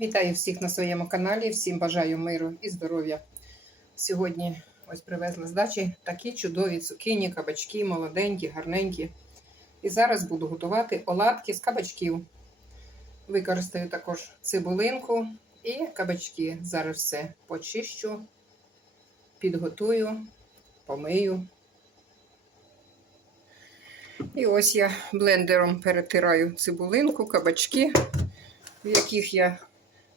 Вітаю всіх на своєму каналі. Всім бажаю миру і здоров'я. Сьогодні ось привезла з дачі такі чудові цукіні, кабачки, молоденькі, гарненькі. І зараз буду готувати оладки з кабачків. Використаю також цибулинку і кабачки. Зараз все почищу, підготую, помию. І ось я блендером перетираю цибулинку, кабачки, в яких я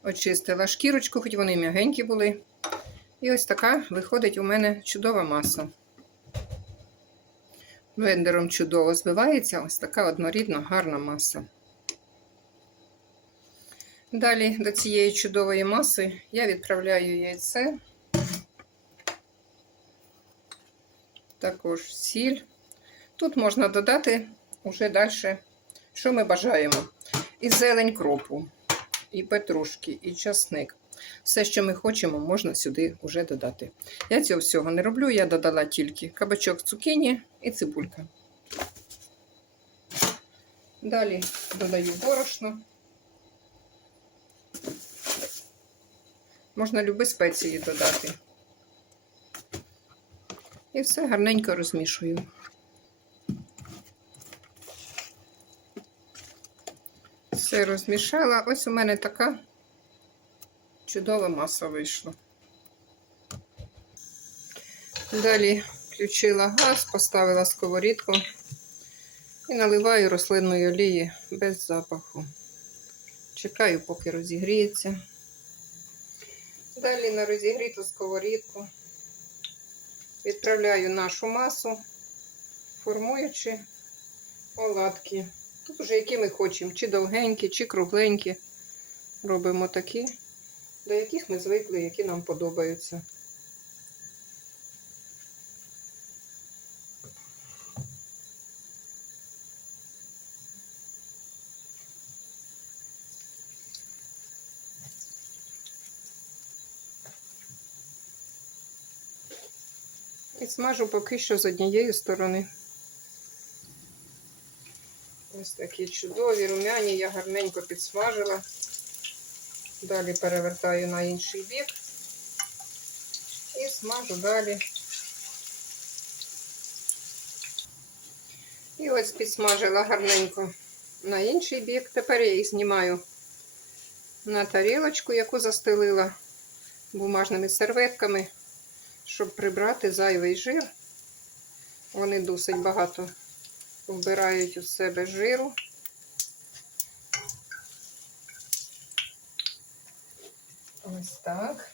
очистила шкірочку, хоч вони м'ягенькі були. І ось така виходить у мене чудова маса. Блендером чудово збивається ось така однорідна гарна маса. Далі до цієї чудової маси я відправляю яйце, також сіль. Тут можна додати уже далі, що ми бажаємо. І зелень кропу, і петрушки, і часник. Все, що ми хочемо, можна сюди вже додати. Я цього всього не роблю, я додала тільки кабачок цукіні і цибулька. Далі додаю борошно. Можна любі спеції додати. І все гарненько розмішую. Все розмішала. Ось у мене така чудова маса вийшла. Далі включила газ, поставила сковорідку і наливаю рослинної олії без запаху. Чекаю, поки розігріється. Далі на розігріту сковорідку відправляю нашу масу, формуючи оладки. Тут вже які ми хочемо, чи довгенькі, чи кругленькі. Робимо такі, до яких ми звикли, які нам подобаються. І смажу поки що з однієї сторони. Ось такі чудові, рум'яні, я гарненько підсмажила. Далі перевертаю на інший бік і смажу далі. І ось підсмажила гарненько на інший бік. Тепер я їх знімаю на тарілочку, яку застелила бумажними серветками, щоб прибрати зайвий жир. Вони досить багато вбирають у себе жиру. Ось так.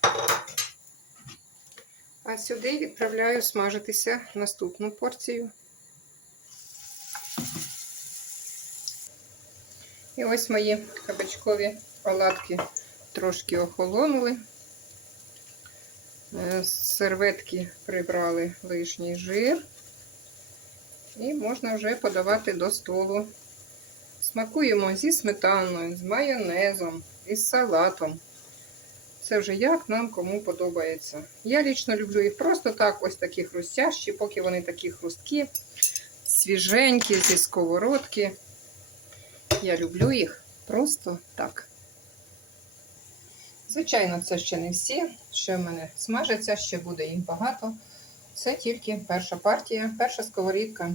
А сюди відправляю смажитися наступну порцію. І ось мої кабачкові оладки трошки охолонули. З серветки прибрали лишній жир. І можна вже подавати до столу. Смакуємо зі сметаною, з майонезом, із салатом. Це вже як нам кому подобається. Я лічно люблю їх просто так, ось такі хрустящі, поки вони такі хрусткі, свіженькі, зі сковородки. Я люблю їх просто так. Звичайно, це ще не всі. Ще в мене смажиться, ще буде їх багато. Це тільки перша партія, перша сковорідка.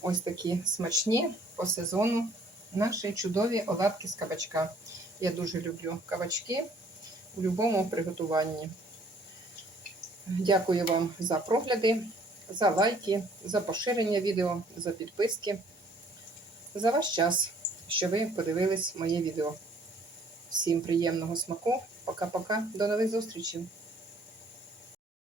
Ось такі смачні по сезону наші чудові оладки з кабачка. Я дуже люблю кабачки у будь-якому приготуванні. Дякую вам за прогляди, за лайки, за поширення відео, за підписки, за ваш час, що ви подивились моє відео. Всім приємного смаку. Пока-пока. До нових зустрічей!